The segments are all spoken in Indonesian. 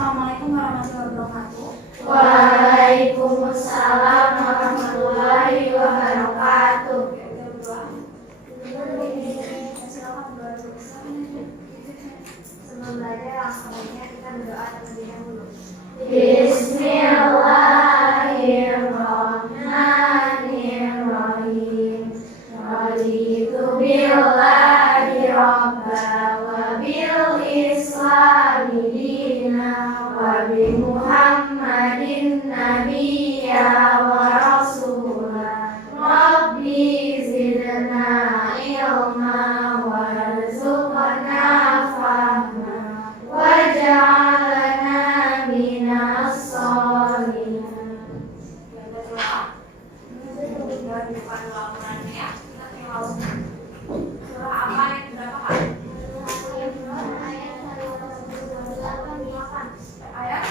Assalamualaikum warahmatullahi wabarakatuh. Waalaikumsalam warahmatullahi wabarakatuh. Sebelum belajar langsung aja kita berdoa terlebih dahulu. Bismillahirrahmanirrahim. Raditu billahi rabba wa bil islami dina wa bi Muhammadin nabiyya wa rasulah. Rabbi zidna ilma warzuqna fahma waj'alna minas sholihin. Surah apa yang berapa Kak? Ayat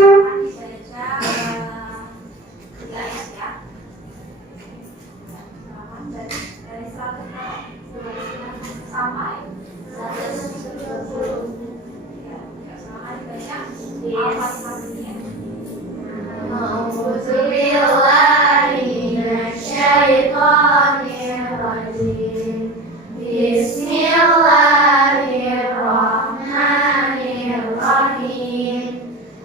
silakan dibaca 3 ayat ya. Silakan dari 100 sampai 130. Ya, silakan dibaca. Al-Fatihah. A'udzu billahi minasyaitonir rajim. Bismillahirrahmanirrahim.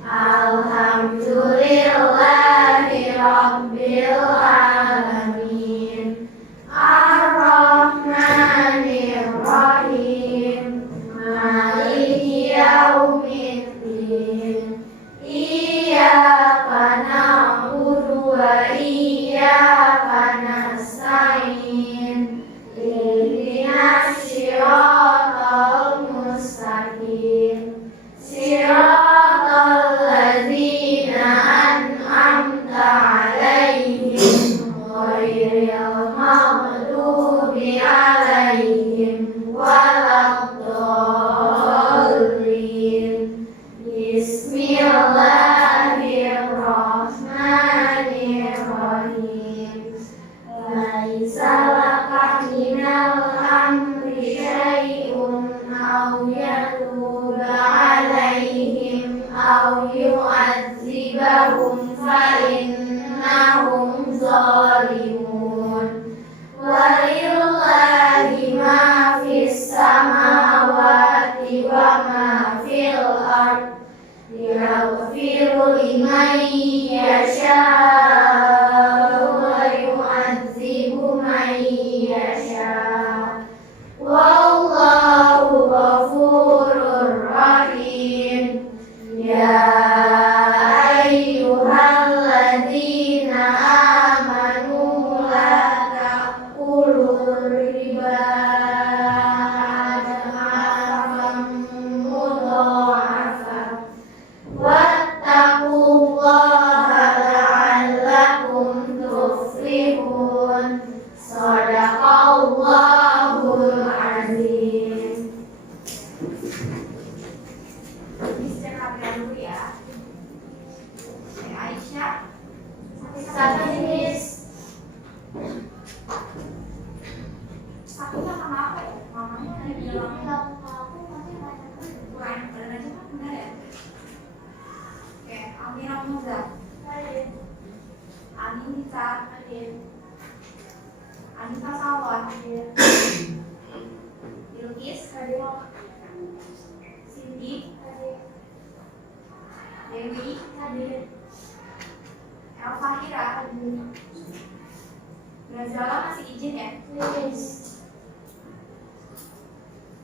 Alhamdulillahi rabbil alamin. Ar-Rahmanir-Rahim. Maliki yaumiddin. Iyyaka na'budu wa iyyaka nasta'in. Ihdinas siratal mustaqim. Siratal ladzina an'amta 'alaihim ghairil maghdubi 'alaihim waladdallin. Bismillahirrahmanirrahim. Laisa laka minal amri syai'un aw yatuba 'alaihim aw yu'adzibahum fa innahum zalimun. Walillahi ma fis samawati wa ma fil ardh. Yaghfiru liman yasha'u wa yu'adzibu man yasha'. Wallahu ghafurur rahim. Ya ayyuhalladzina amanu la ta'kulur riba adhafan mudha'afan. Wattaqullaha la'allakum tuflihun. Shadaqallahul azim. Istirahat dulu ya. Aisyah. Satu jenis. Sakitnya kenapa ya? Mamanya ada bilang kurang badan aja kan benar ya? Oke, Amira Muza, Anita, Anita Sawon, Bilkis, Cindy, Dewi, Elvahira, Gazala masih izin ya?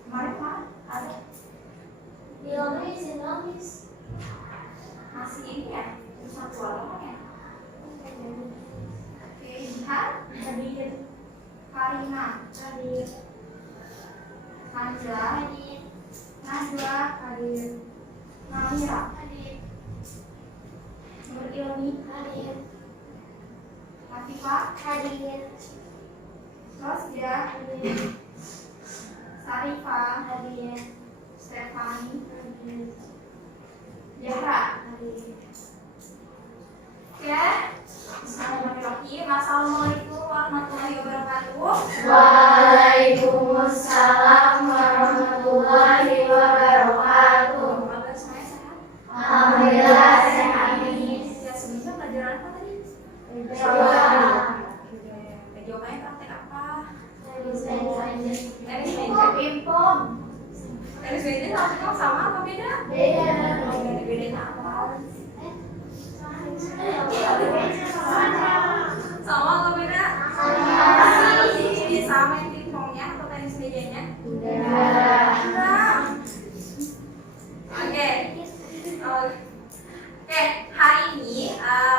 Kemarin ada masih ini ya? Satu orang ya? Oke, Jihad, Karina, Najwa, Namira, Nur Ilmi, Latifah, Rosja, Sarifah, Stefani, Zahra. Oke, bismillahirrahmanirrahim. Assalamualaikum warahmatullahi wabarakatuh. Waalaikumsalam warahmatullahi wabarakatuh. Jadi sama atau beda? Beda. Bedanya apa? Sama atau beda? Ini sama yang pingpongnya atau tenis mejanya? Enggak. Oke. Oke, hari ini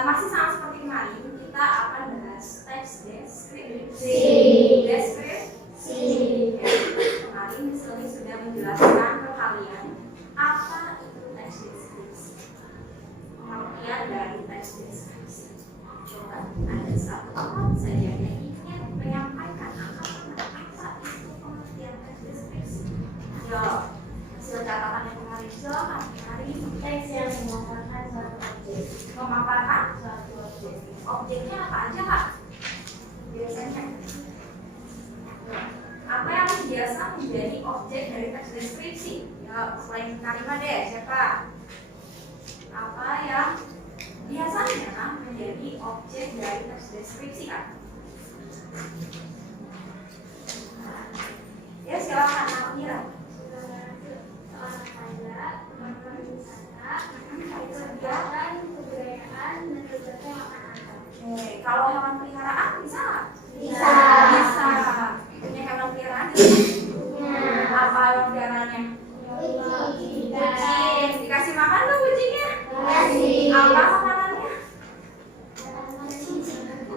masih sama seperti kemarin, kita akan bahas teks deskripsi. Kemarin Miss Leni sudah menjelaskan ke kalian apa itu teks deskripsi, pengertian dari teks deskripsi. Coba ada satu orang saja yang ingin menyampaikan apa itu pengertian teks deskripsi. Yo, hasil catatan yang kemarin silakan. Hari ini Teks yang memaparkan suatu objek. memaparkan Suatu objek. objeknya apa aja kak? Biasanya apa yang biasa menjadi objek dari teks deskripsi? Ya, selain kalimat deh, siapa? Apa yang biasanya menjadi objek dari teks deskripsi kan? Ya silakan Kak Mira. Kegiatan, kebudayaan, dan kegiatan makanan. Oke, kalau hewan peliharaan bisa nggak? Bisa. Bisa. Punya hewan peliharaan? Apa hewan peliharaannya? Kucing. Dikasih makan tuh kucingnya? Apa makanannya?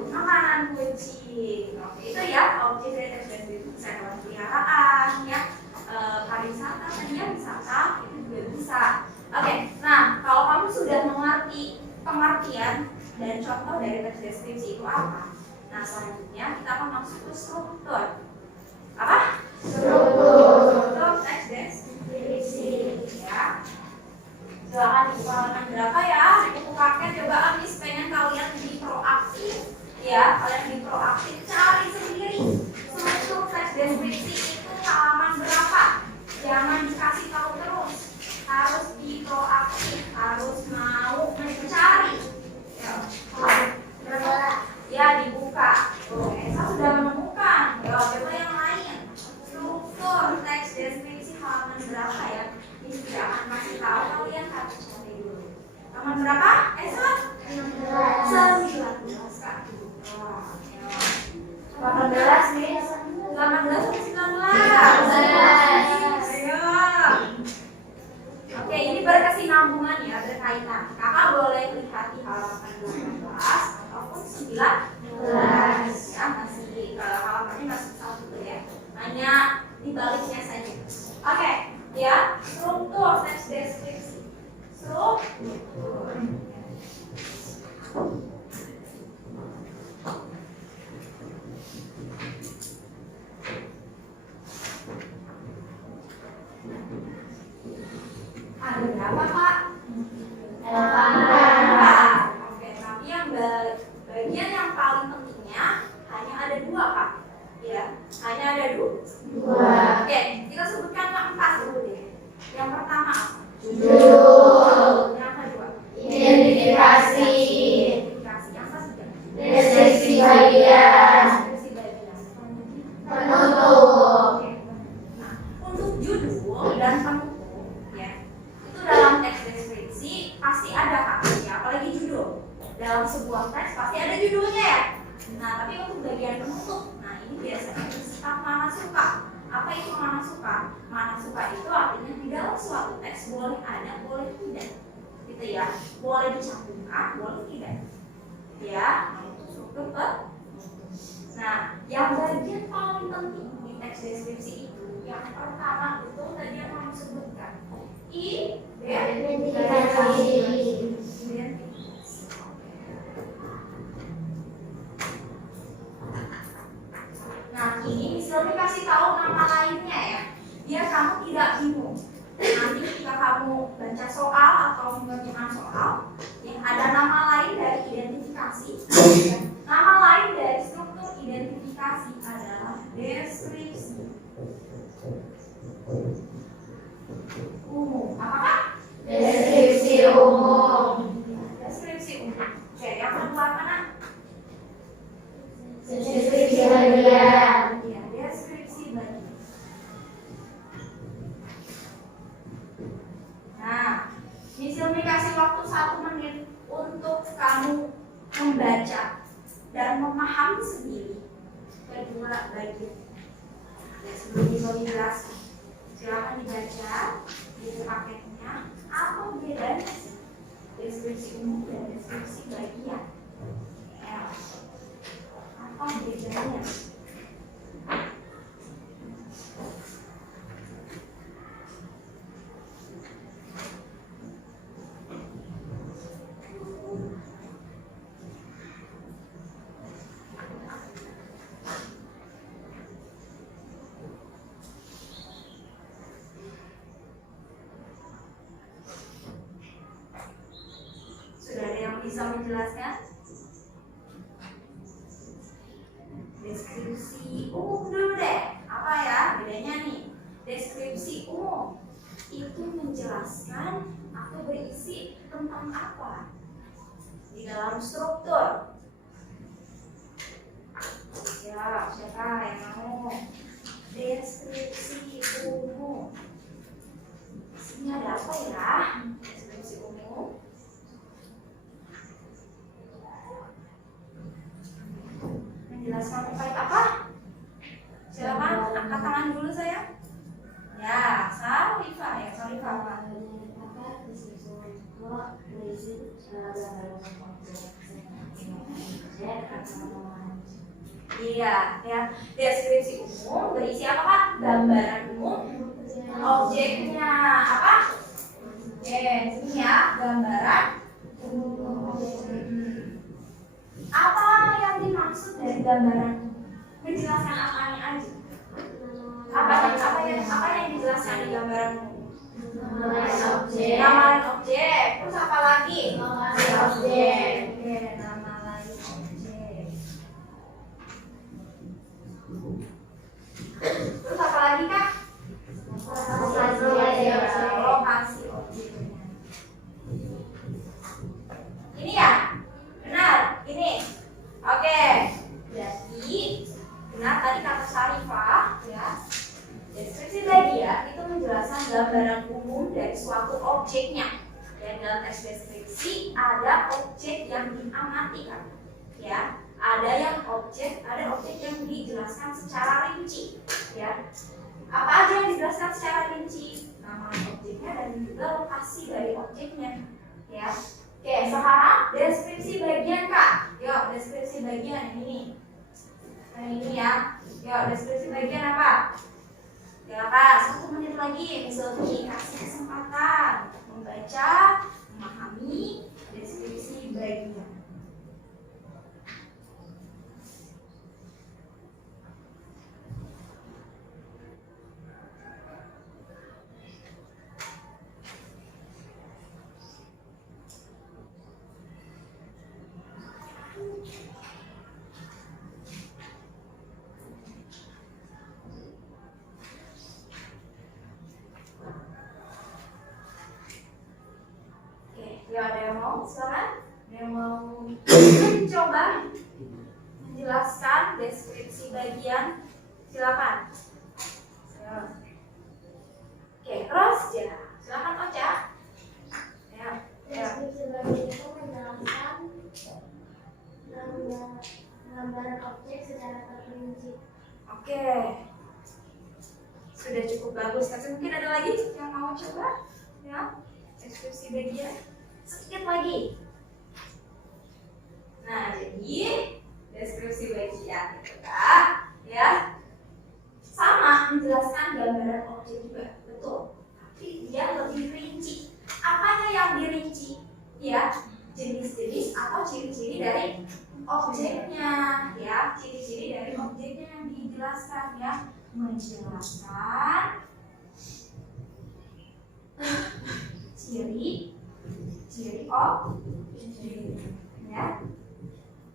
Makanan kucing. Oke, itu ya objek dari teks deskripsi hewan peliharaan ya. Pariwisata, tadinya wisata itu juga bisa. Oke, nah kalau kamu sudah mengerti pengertian dan contoh dari teks deskripsi itu apa? Nah selanjutnya kita akan masuk ke struktur. Apa? Struktur teks deskripsi. Ya. Silakan di halaman berapa ya? Di buku paket coba Amis pengen kalian lebih proaktif. Ya, kalian lebih proaktif cari sendiri struktur teks deskripsi itu halaman berapa? Jangan dikasih tahu terus. Harus di proaktif, harus mau mencari. Ya, dibuka. Esa sudah menemukan. Ya, coba yang lain. Struktur teks deskripsi halaman berapa ya? Ini tidak akan kasih tahu kalian harus cari dulu. Halaman berapa? Esa? 19 Kak. 18 nih. 18 atau 19? Ayo. Oke, ini berkesinambungan ya, berkaitan. Kakak boleh lihat di halaman 18 ataupun 19 ya, masih halamannya masih satu ya. Hanya dibaliknya saja. Oke, ya, struktur teks deskripsi. Struktur. Ada berapa Kak? 8. Oke, tapi yang bagian yang paling pentingnya hanya ada 2 Kak. Ya, hanya ada 2. Oke, kita sebutkan yang 4 dulu deh. Yang pertama, Judul. Yang kedua, Identifikasi. Yang ketiga, Deskripsi bagian. deskripsi bagian. Penutup. Oke. Nah, untuk judul dan penutup ya, itu dalam teks deskripsi pasti ada Kak ya, apalagi judul. Dalam sebuah teks pasti ada judulnya ya. Nah, tapi untuk bagian penutup, nah ini biasanya bersifat mana suka. Apa itu mana suka? Mana suka itu artinya di dalam suatu teks boleh ada, boleh tidak. Gitu ya. Boleh dicantumkan, boleh tidak. Ya, nah itu struktur penutup. Nah, yang bagian paling penting di teks deskripsi itu yang pertama itu tadi yang kamu sebutkan. Identifikasi. Nah, ini misalnya kasih tahu nama lainnya ya, biar kamu tidak bingung. Nanti ketika kamu baca soal atau mengerjakan soal, yang ada nama lain dari identifikasi. Nama lain dari struktur identifikasi adalah deskripsi umum. Apakah? Deskripsi umum. Deskripsi umum. Oke, yang kedua mana? Deskripsi bagian. Ya, deskripsi bagian. Zumi kasih waktu 1 menit untuk kamu membaca dan memahami sendiri kedua bagian. Dan sebelum Zumi jelaskan, silakan dibaca buku paketnya apa bedanya sih deskripsi umum dan deskripsi bagian. Ya. Apa bedanya? Sudah ada yang bisa menjelaskan? Deskripsi umum dulu deh. Apa ya bedanya nih? Deskripsi umum itu menjelaskan atau berisi tentang apa di dalam struktur. Ya, siapa yang mau? Deskripsi umum. Isinya ada apa ya? Deskripsi umum. Menjelaskan terkait apa? Silakan angkat tangan dulu saya. Ya, Sarifah ya, Sarifah apa? Iya, ya. Deskripsi umum berisi apa Kak? Gambaran umum. Objeknya apa? Oke, sini ya, gambaran umum. Apa yang dimaksud dari gambaran? Menjelaskan apanya aja? Apa yang dijelaskan di gambaran umum? Nama lain objek. Terus apa lagi? Objek. Oke, nama lain objek. Terus apa lagi Kak? Lokasi objeknya. Ini ya? Benar? Ini? Oke. Jadi benar tadi kata Sarifah ya. Deskripsi bagian itu menjelaskan gambaran umum dari suatu objeknya. Dan dalam teks deskripsi ada objek yang diamati kan? Ya, ada objek yang dijelaskan secara rinci. Ya, apa aja yang dijelaskan secara rinci? Nama objeknya dan juga lokasi dari objeknya. Ya, oke. Sekarang deskripsi bagian Kak. Yuk, deskripsi bagian ini. Nah ini ya. Yuk, deskripsi bagian apa? Ya Kak, 1 menit lagi Misalnya kasih kesempatan membaca, memahami deskripsi bagian. Ya, ada yang mau? Silakan. Yang mau mencoba menjelaskan deskripsi bagian, silakan. Ya. Oke, terus ya. Silakan Ocha. Ya. Deskripsi bagian itu menjelaskan gambaran objek secara terperinci. Oke. Sudah cukup bagus. Tapi mungkin ada lagi yang mau coba? Ya. Deskripsi bagian. Sedikit lagi. Nah, jadi deskripsi bagian itu Kak, ya sama menjelaskan gambaran objek juga, betul. Tapi dia lebih rinci. Apanya yang dirinci? Ya, jenis-jenis atau ciri-ciri dari objeknya, ya, ciri-ciri dari objeknya yang dijelaskan, ya, menjelaskan ciri objek, ya.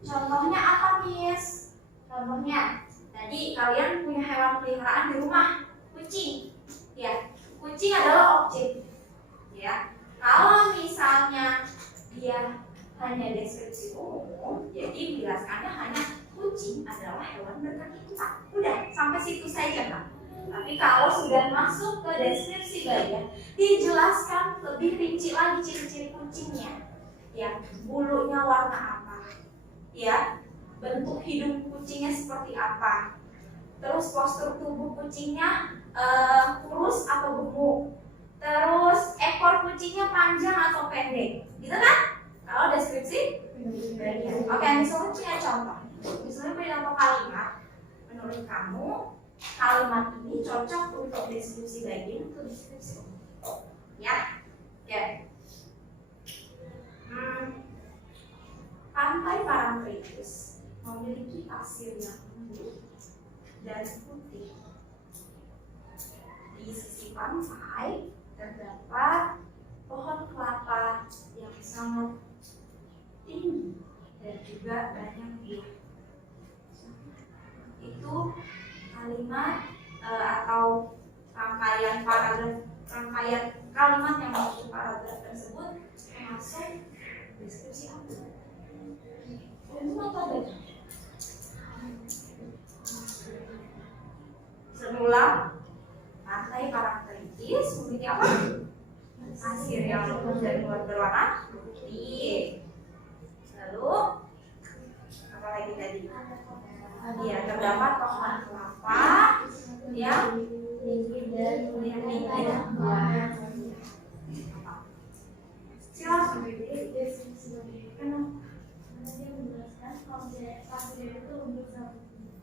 Contohnya apa, Miss? Contohnya, tadi kalian punya hewan peliharaan di rumah, kucing, ya. Kucing adalah objek, ya. Kalau misalnya dia hanya deskripsi umum, jadi menjelaskannya hanya kucing adalah hewan berkaki empat. Udah, sampai situ saja, Kak. Tapi Tapi kalau sudah masuk ke deskripsi bagian, dijelaskan lebih rinci lagi ciri-ciri kucingnya. Ya, bulunya warna apa? Ya, bentuk hidung kucingnya seperti apa? Terus postur tubuh kucingnya kurus atau gemuk? Terus ekor kucingnya panjang atau pendek? Gitu kan? Kalau deskripsi bagian. Oke, misalnya punya contoh. Misalnya punya contoh kalimat. Menurut kamu, kalimat ini cocok untuk deskripsi bagian atau deskripsi umum? Ya, oke. Pantai Parangtritis memiliki pasir yang lembut dan putih. Di sisi pantai terdapat pohon kelapa yang sangat tinggi dan juga banyak buah. Itu kalimat atau rangkaian kalimat yang masuk paragraf tersebut termasuk deskripsi apa? Itu apa beda? Semula pantai Parangtritis memiliki apa? Pasir yang lembut dan berwarna putih. Lalu apa lagi tadi? Ya, terdapat pohon kelapa yang tinggi dan buah. Silakan. Dia menjelaskan kalau pasir itu untuk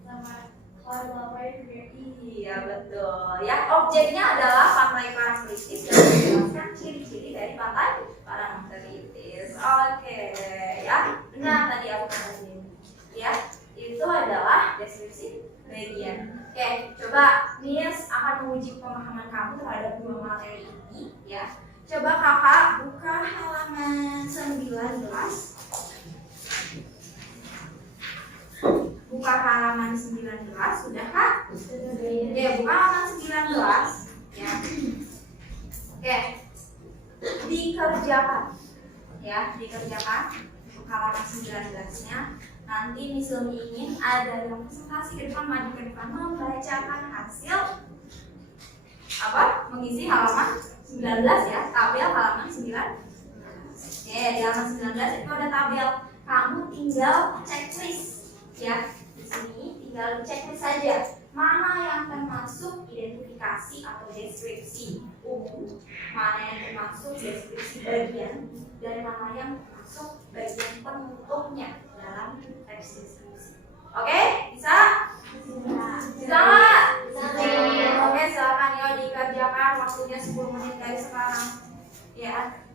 sama kelapa juga. Iya betul. Ya, objeknya adalah pantai Parangtritis dan menjelaskan ciri-ciri dari pantai Parangtritis. Oke, ya. Benar tadi aku katakan. Ya, itu adalah deskripsi bagian. Oke, coba Miss akan menguji pemahaman kamu terhadap dua materi ini. Ya, coba kakak buka halaman 19. Buka halaman 19, sudah kak? Oke, buka halaman 19. Ya. Oke, dikerjakan. Ya, dikerjakan. Buka halaman 19-nya. Nanti Miss Umi ingin ada yang presentasi ke depan, maju ke depan, membacakan hasil apa? Mengisi halaman 19 ya, tabel halaman 19. Oke, di halaman 19 itu ada tabel. Kamu tinggal checklist ya. Di sini tinggal checklist saja. Mana yang termasuk identifikasi atau deskripsi umum, mana yang termasuk deskripsi bagian, dan mana yang termasuk bagian penutupnya dalam teks deskripsi. Oke, bisa? Bisa nggak? Oke, silakan ya dikerjakan. Waktunya 10 menit dari sekarang. Ya.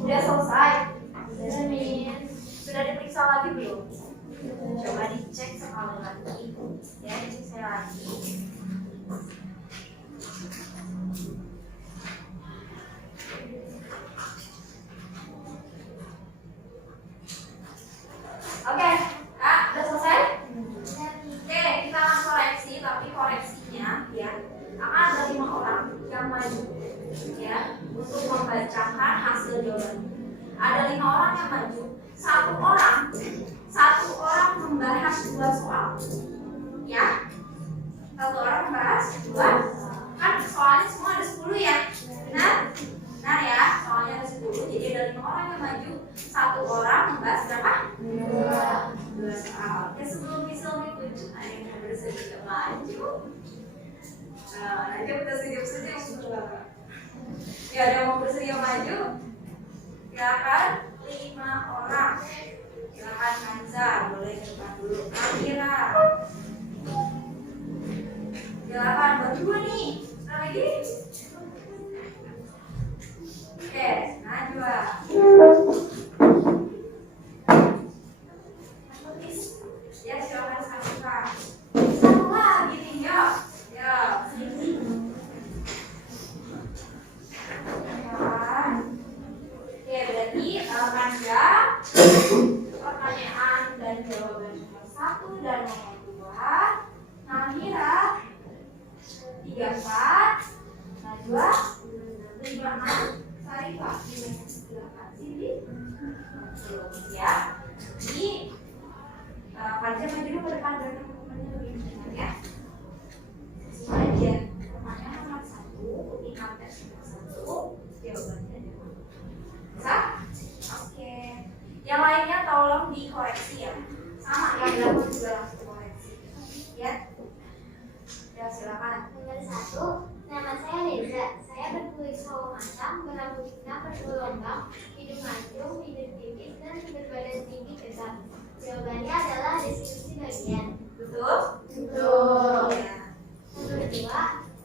Udah selesai? Sudah diperiksa lagi belum? Coba dicek sekali lagi. Ya, dicek sekali lagi. Oke, udah selesai? Oke, kita akan koreksi, tapi koreksinya ya akan ada 5 orang yang maju ya untuk membacakan hasil jawaban. Ada 5 orang yang maju, satu orang membahas 2 soal, ya. Satu orang membahas 2, kan soalnya semua ada 10 ya, benar? Nah ya, soalnya ada 10, jadi ada 5 orang yang maju, satu orang membahas berapa? 2 soal. Oke, sebelum misalnya ikut, ada yang bersedia maju. Nah, nanti kita senyum-senyum. Ya, ada yang mau bersedia maju? Silakan 5 orang. Silakan Kanza, boleh depan dulu. Kira. Silakan berdua nih. Lagi. Oke, Najwa. Ya, silakan Safifa. Satu lagi nih, yuk. Yuk. Oke, berarti Anda pertanyaan dan jawaban nomor 1 dan nomor 2. Namira 34, Najwa 56, Sarifah silakan Cindy ya. Ini Fajar maju dulu ke depan dan teman-temannya lebih banyak ya. Sebagian pertanyaan nomor 1, kutipan tes nomor 1, jawabannya bisa? Oke. Yang lainnya tolong dikoreksi ya. Sama yang dilakukan juga langsung koreksi. Ya. Ya silakan. Nomor 1, nama saya Reza. Saya berkulit sawo matang, berambut hitam bergelombang, hidung mancung, hidung tipis, dan berbadan tinggi tegak. Jawabannya adalah deskripsi bagian. Betul? Betul. Ya. Nomor 2,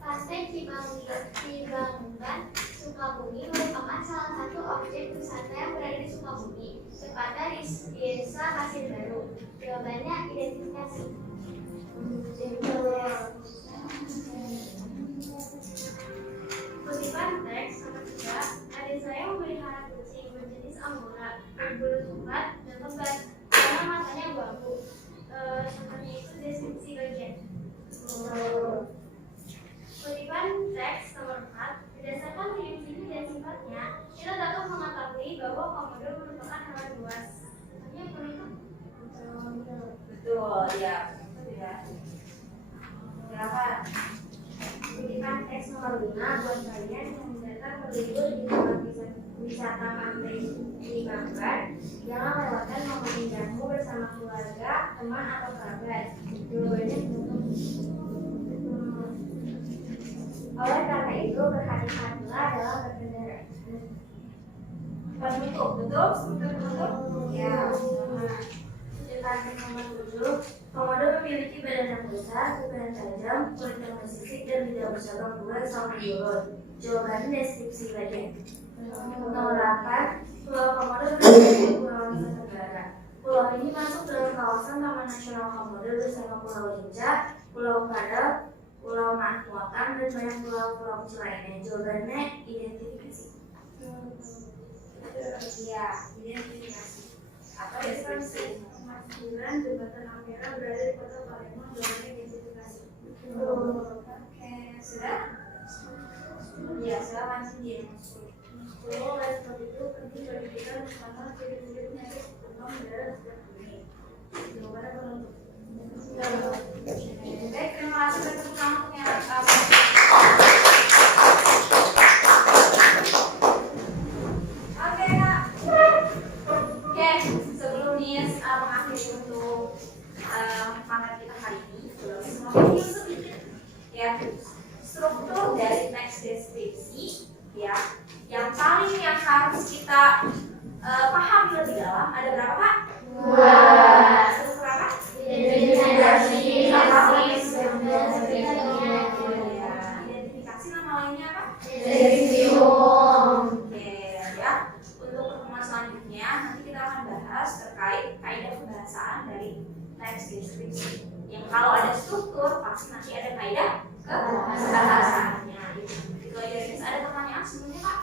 Pantai Cibangunan, Sukabumi merupakan salah satu objek wisata yang berada di Sukabumi, tepatnya di Desa Pasir Baru. Jawabannya identifikasi. Kutipan teks nomor 3, adik saya memelihara kucing berjenis Angora, berbulu coklat dan lebat, karena matanya abu-abu. Contohnya itu deskripsi bagian. Kutipan teks nomor 4, berdasarkan ciri-ciri dan sifatnya, kita dapat mengetahui bahwa komodo merupakan hewan buas. Contohnya itu. Betul ya. Ya. Silakan. Kutipan teks nomor 5, buat kalian yang datang berlibur di tempat wisata pantai Cibangunan, jangan lewatkan momen indahmu bersama keluarga, teman atau kerabat. Jawabannya oleh karena itu berhati-hatilah dalam berkendara. Penutup, betul? Betul? Ya. Kutipan teks nomor 7, komodo memiliki badan yang besar, ukuran tajam, kulit yang bersisik dan tidak bercabang dua sama diurut. Jawabannya deskripsi bagian. Nomor 8, Pulau Komodo berada di Kepulauan Nusa Tenggara. Pulau ini masuk dalam kawasan Taman Nasional Komodo bersama Pulau Rinca, Pulau Kadal, Pulau Muatan, dan banyak pulau-pulau kecil lainnya. Jawabannya identifikasi. Ya, identifikasi. Atau deskripsi. Kemudian jembatan Ampera berada di kota Palembang. Jawabannya identifikasi. Oke, sudah? Ya, silakan Cindy. Oleh sebab itu penting bagi kita mengetahui ciri-ciri penyakit demam berdarah sejak dini. Jawabannya penutup. Baik, terima kasih untuk penyampaian. Oke, Kak. Oke, sebelum Nis mengakhiri untuk materi kita hari ini, mau review sedikit ya struktur dari teks deskripsi ya. Yang paling yang harus kita pahami lebih dalam ada berapa, Kak? 2. Struktur apa? Identifikasi, Identifikasi nama lainnya apa? deskripsi umum. Oke ya. Untuk pertemuan selanjutnya nanti kita akan bahas terkait kaidah pembahasan dari teks deskripsi. Yang kalau ada struktur pasti nanti ada kaidah kebahasannya. Itu aja. Ada pertanyaan sebelumnya, Kak?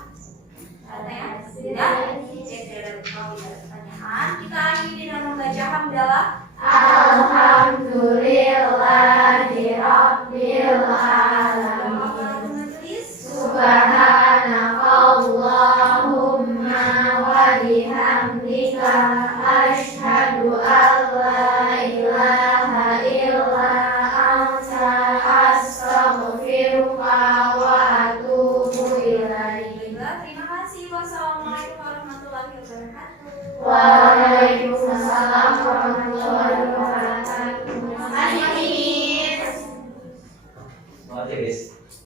Ada ya? Tidak? Oke, kalau tidak ada pertanyaan, kita akhiri dengan membaca hamdalah. Alhamdulillahirabbil alamin. Subhanakallahumma wa bihamdika asyhadu an la ilaha illa anta astaghfiruka wa atubu ilaik. Terima kasih. Wassalamualaikum warahmatullahi wabarakatuh.